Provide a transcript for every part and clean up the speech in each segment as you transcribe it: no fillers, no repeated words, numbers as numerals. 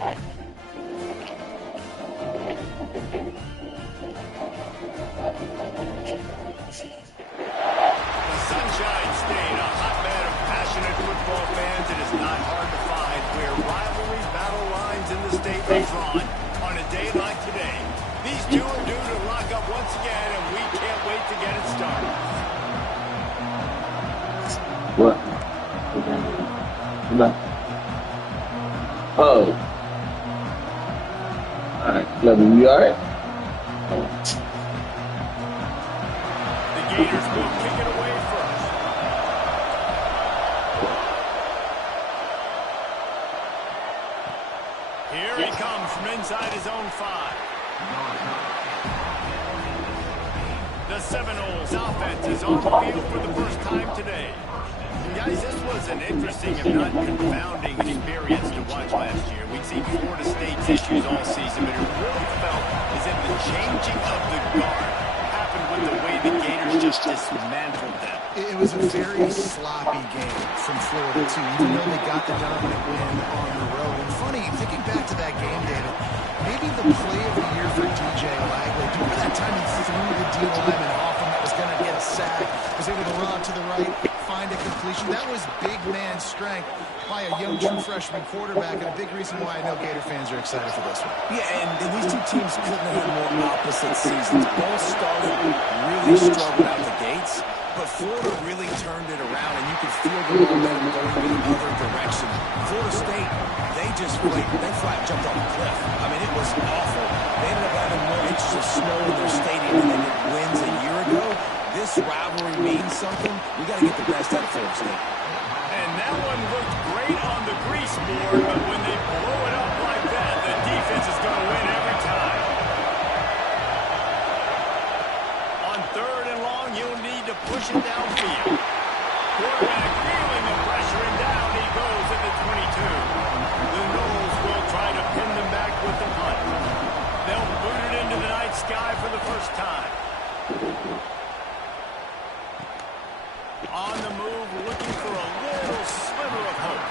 Sunshine State, a hotbed of passionate football fans. It is not hard to find where rivalry battle lines in the state are drawn on a day like today. These two are due to lock up once again, and we can't wait to get it started. What? Oh. Alright, Clever, you alright? The Gators will kick it away first. Here he comes from inside his own 5. The Seminoles offense is on the field for the first time today. Guys, this was an interesting, if not confounding, experience to watch last year. We'd seen Florida State's issues all season, but it really felt as if the changing of the guard happened with the way the Gators just dismantled them. It was a very sloppy game from Florida, too, even though they got the dominant win on the road. And funny, thinking back to that game, David, maybe the play of the year for DJ Lagley. Do you remember that time he threw the D lineman off him that was going to get a sack, was able to run to the right, find a completion? That was big man strength by a young true freshman quarterback, and a big reason why I know Gator fans are excited for this one. Yeah, and these two teams couldn't have had more opposite seasons. Both started really struggled out the gates, but Florida really turned it around, and you could feel the momentum going in the other direction. Florida State, they flat jumped off a cliff. I mean, it was awful. They ended up having more inches of snow in their stadium than they did wins a year ago. This rivalry means something. We got to get the best out of Florida State. And that one looked great on the grease board, but when they blow it up like that, the defense is going to win every time. On 3rd and long, you'll need to push it downfield. Quarterback feeling the pressure, and down he goes at the 22. The Noles will try to pin them back with the punt. They'll boot it into the night sky for the first time. On the move, looking for a little sliver of hope.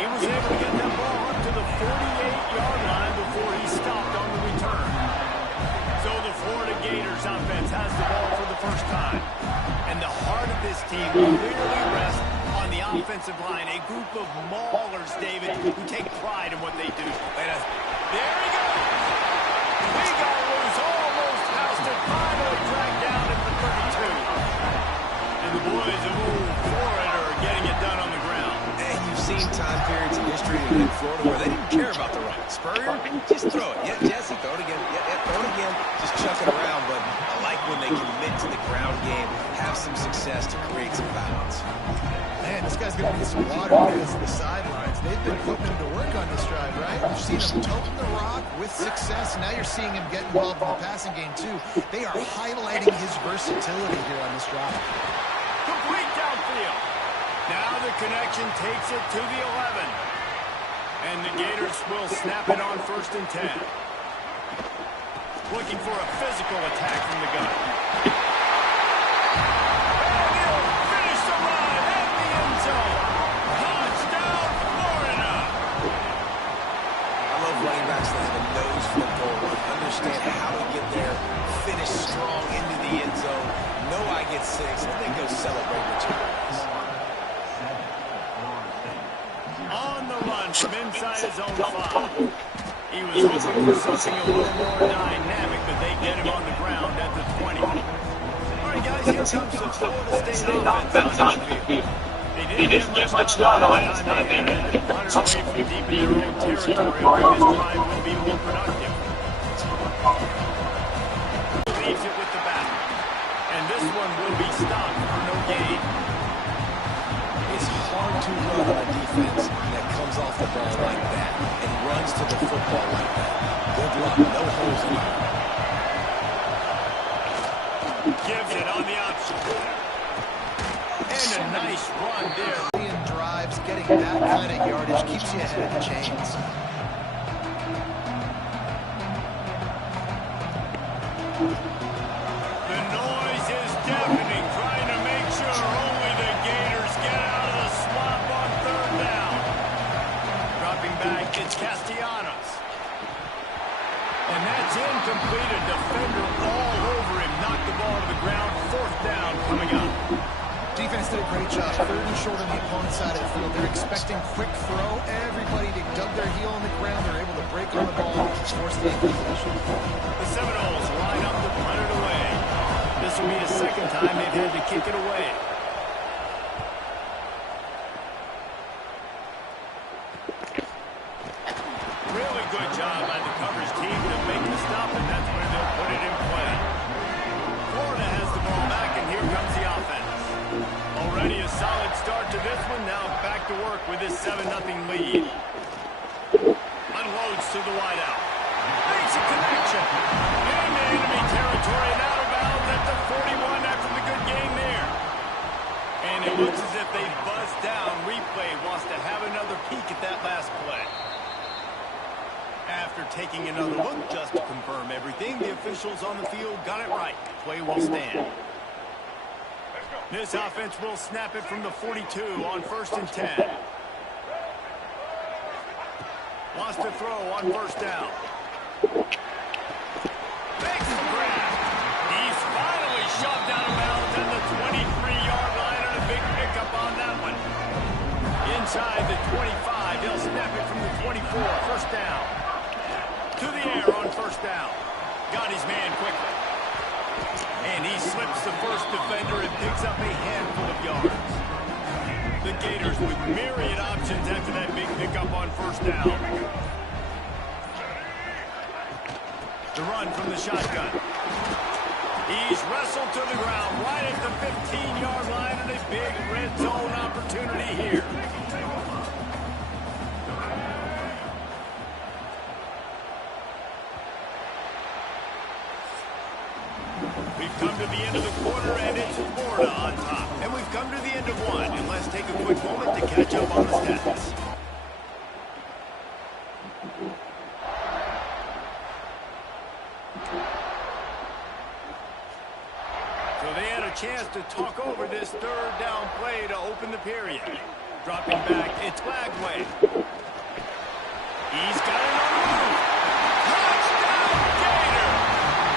He was able to get that ball up to the 48-yard line before he stopped on the return. So the Florida Gators offense has the ball for the first time. And the heart of this team clearly rests on the offensive line, a group of maulers, David, who take pride in what they do. And there he goes! He got loose, almost housed it, finally dragged down at the 32. And the boys who move forward are getting it done on the ground. And you've seen time periods in history in Florida where they didn't care about the run. Spurrier, just throw it. Yeah, Jesse, throw it again. Yeah, throw it again. Just chuck it around. But I like when they commit to the ground game, have some success to create some balance. Man, this guy's going to need some water because of the sidelines. They've been putting him to work on this drive, right? You've seen him toting the rock with success. Now you're seeing him get involved in the passing game, too. They are highlighting his versatility here on this drive. Complete downfield. Now the connection takes it to the 11. And the Gators will snap it on 1st and 10. Looking for a physical attack from the gun. And he'll finish the run at the end zone. Touchdown, Florida. I love running backs that have a nose for the goal, understand how to get there, finish strong into the end zone, know I get 6, and then go celebrate with you guys. On the run from inside his own 5. He was hoping for something a little more dynamic, but they get him on the ground at the 20. All right, guys, here comes the Florida State offense on the field. They didn't get much done on it. They run away from deep in their own territory where this drive will be more productive. Leaves it with the back. And this one will be stopped for no gain. It's hard to run on a defense that comes off the ball like that and runs to the football like that. Good luck, no holes in it. Gives it on the option. And a nice run there. Drives, getting that kind of yardage keeps you ahead of the chains. The noise is deafening, trying to make sure only the Gators get out of the swamp on 3rd down. Dropping back back, it's Castellanos. And that's incomplete. A defender all over him. Knocked the ball to the ground. 4th down coming up. Defense did a great job. 3rd and short on the opponent's side of the field. They're expecting quick throw. Everybody dug their heel on the ground. They're able to break on the ball, force the incompletion. The Seminoles line up to punt it away. This will be the 2nd time they've had to kick it away. Really good job by the coverage team to make the stop, and that's where they'll put it in play. Florida has the ball back, and here comes the offense. Already a solid start to this one. Now back to work with this 7-0 lead. Unloads to the wideout. Makes a connection. Into enemy territory and out of bounds at the 41 after the good game there. And it looks as if they buzzed down. Replay wants to have another peek at that last play. After taking another look just to confirm everything, the officials on the field got it right. Play will stand. This offense will snap it from the 42 on 1st and 10. Wants to throw on 1st down. Makes the grab. He's finally shoved out of bounds at the 23-yard line, and a big pickup on that one. Inside the 25, they'll snap it from the 24. 1st down. To the air on 1st down. Got his man quickly. And he slips the first defender and picks up a handful of yards. The Gators with myriad options after that big pickup on 1st down. The run from the shotgun. He's wrestled to the ground right at the 15-yard line, and a big red zone opportunity here. We've come to the end of the quarter, and it's Florida on top. And we've come to the end of one, and let's take a quick moment to catch up on the stats. So they had a chance to talk over this 3rd down play to open the period. Dropping back, it's Lagway. He's got it on the move. Touchdown, Gator!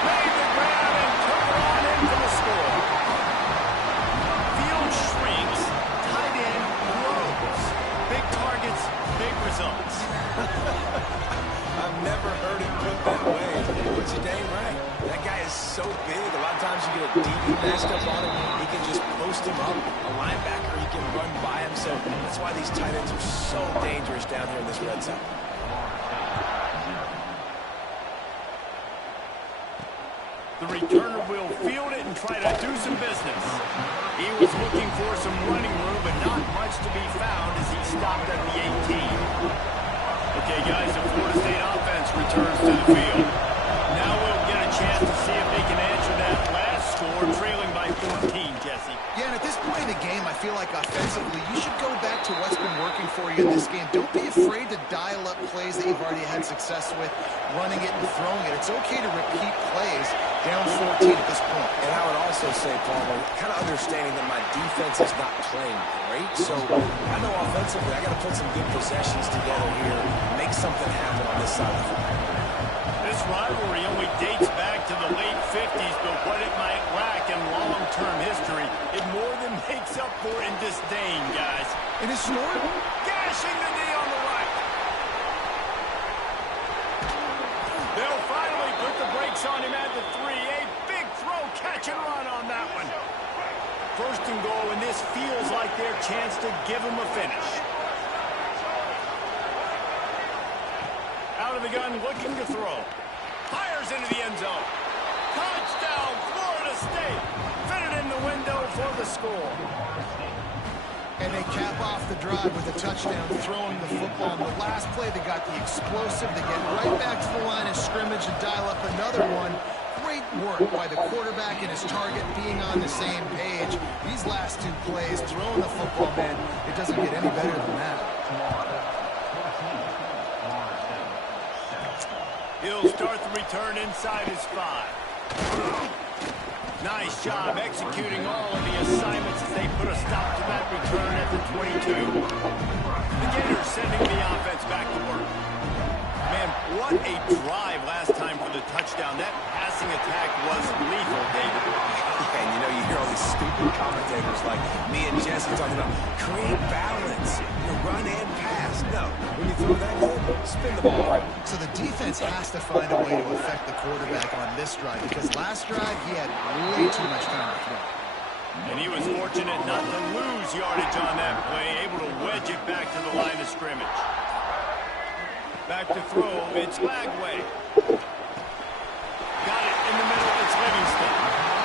Made the grab and took it on in for the score. Field shrinks, tight end grows. Big targets, big results. I've never heard it put that way, but you're dang right. That guy is so big. A lot of times you get a DB matched up on him. He can just post him up. A linebacker, he can run by him. So that's why these tight ends are so dangerous down here in this red zone. The returner will field it and try to do some business. He was looking for some running room, but not much to be found as he stopped at the 18. Okay, guys, the Florida State offense returns to the field. Now we'll get a chance to see if they can answer that last score, trailing by 14, Jesse. Yeah, and at this point in the game, I feel like offensively, you should go back to what's been working for you in this game. Don't be afraid to dial up plays that you've already had success with, running it and throwing it. It's okay to repeat plays down 14 at this point. And I would also say, Palmer, kind of understanding that my defense is not playing great. So I know offensively, I got to put some good possessions together here, make something happen on this side of the field. This rivalry only dates back to the late 50s, but what it might lack in long-term history, it more than makes up for in disdain, guys. In his story, Gashing the knee on the right. They'll finally put the brakes on him at the 3. A big throw, catch and run on that one. 1st and goal, and this feels like their chance to give him a finish. Out of the gun, looking to throw. Fires into the end zone. Touchdown, Florida State. Fitted in the window for the score. and they cap off the drive with a touchdown, throwing the football. On the last play, they got the explosive. They get right back to the line of scrimmage and dial up another one. Great work by the quarterback and his target being on the same page. These last two plays, throwing the football, man, it doesn't get any better than that. He'll start the return inside his 5. Nice job executing all of the assignments as they put a stop to that return at the 22. The Gators sending the offense back to work. Man, what a drive last time for the touchdown. That passing attack was lethal, David. And you know, you hear all these stupid commentators like me and Jesse talking about create balance, run and pass. No, when you throw that good, spin the ball. So the defense has to find a way to affect the quarterback on this drive because last drive he had way too much time to throw. And he was fortunate not to lose yardage on that play, able to wedge it back to the line of scrimmage. Back to throw, it's Lagway. Got it in the middle, it's Livingston.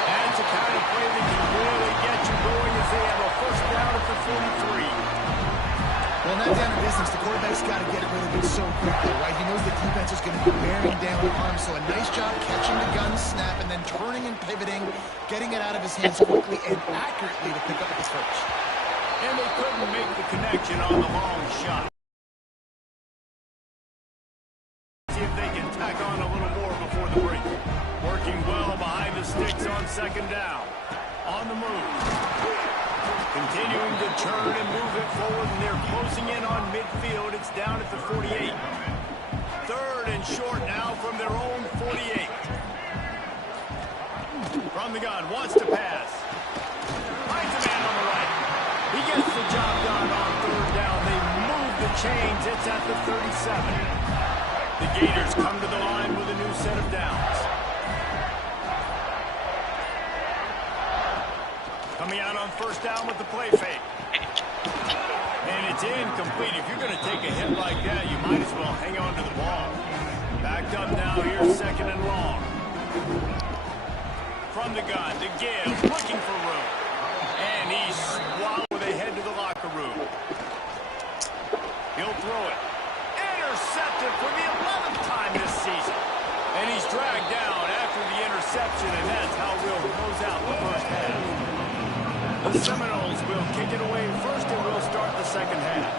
That's a kind of play that can really get you going as they have a first down at the 43. Well, not down in business, the quarterback's got to get rid of it so quickly, right? He knows the defense is going to be bearing down on him, so a nice job catching the gun snap and then turning and pivoting, getting it out of his hands quickly and accurately to pick up the first. And they couldn't make the connection on the long shot. See if they can tack on a little more before the break. Working well behind the sticks on second down. On the move. Continuing to turn and move it forward, and they're closing in on midfield. It's down at the 48. Third and short now from their own 48. From the gun, wants to pass. Finds a man on the right. He gets the job done on third down. They move the chains. It's at the 37. The Gators come to the line with a new set of downs. Coming out on first down with the play fake. And it's incomplete. If you're going to take a hit like that, you might as well hang on to the ball. Backed up now here, second and long. From the gun to Gibbs, looking for room. And he's swallowed with a head to the locker room. He'll throw it. Intercepted for the 11th time this season. And he's dragged down after the interception, and that's how we'll close out the first half. The Seminoles will kick it away first, and we'll start the second half.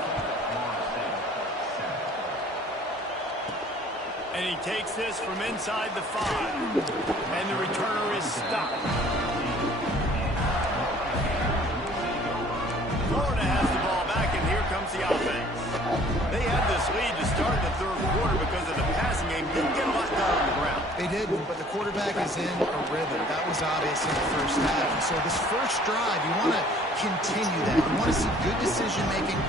And he takes this from inside the 5. And the returner is stopped. Florida has the ball back, and here comes the offense. They had this lead to start the third quarter because of the passing game. Didn't get a lot done on the ground. They did, but the quarterback is in a rhythm. That was obvious in the first half. And so this first drive, you want to continue that. You want to see good decision-making.